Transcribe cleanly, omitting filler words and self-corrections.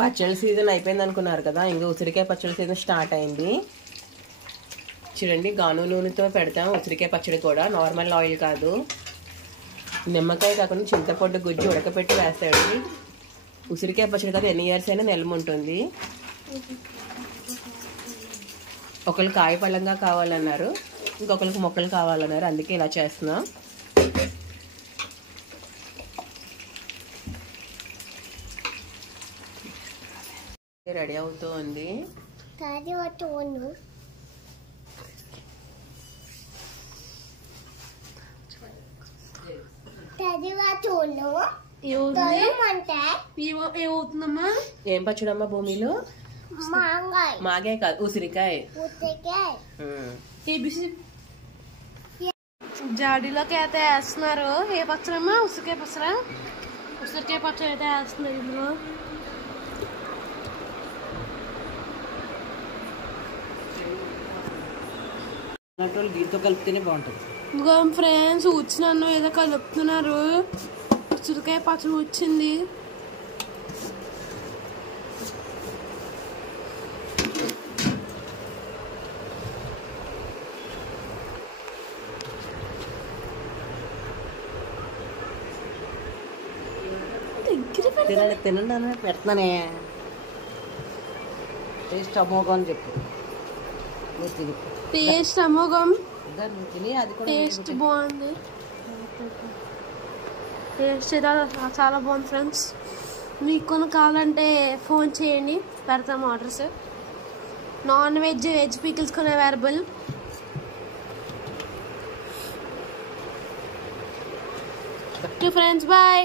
పచ్చళ్ళ సీజన్ అయిపోయింది అనుకున్నారు కదా, ఇంకా ఉసిరికాయ పచ్చళ్ళ సీజన్ స్టార్ట్ అయింది. చూడండి, గాను నూనెతో పెడతాం ఉసిరికాయ పచ్చడి కూడా, నార్మల్ ఆయిల్ కాదు. నిమ్మకాయ కాకుండా చింతపండు గుజ్జు ఉడకపెట్టి వేస్తాడు. ఉసిరికాయ పచ్చడి కదా ఎన్ని ఇయర్స్ అయినా నిల్వ ఉంటుంది. ఒకళ్ళు కాయ పళ్ళంగా కావాలన్నారు, ఇంకొకరికి మొక్కలు కావాలన్నారు, అందుకే ఇలా చేస్తున్నాం. రెడీ అవుతూ ఉంది. ఏం పచ్చడమ్మా భూమిలో? మాగాయ కాదు, ఉసిరికాయ. జాడీలోకి అయితే వేస్తున్నారు. ఏ పచ్చడమ్మా? ఉసిరికాయ పచ్చడా? ఉసిరికాయ పచ్చడి అయితే వేస్తున్నారు ఇందులో. దీంతో కలిపితేనే బాగుంటుంది. ఇదిగో ఫ్రెండ్స్, వచ్చినాను ఏదో కలుపుతున్నారు. ఉసిరికాయ పచ్చడి వచ్చింది. తినండి పెడతానే. టేస్ట్ అమోఘం అని చెప్పు. టేస్ట్ అమోఘం. టేస్ట్ బాగుంది. టేస్ట్ చాలా బాగుంది ఫ్రెండ్స్. మీకు కావాలంటే ఫోన్ చేయండి, పెడతాము orders. Non veg, veg pickles కూడా అవైలబుల్. Friends bye.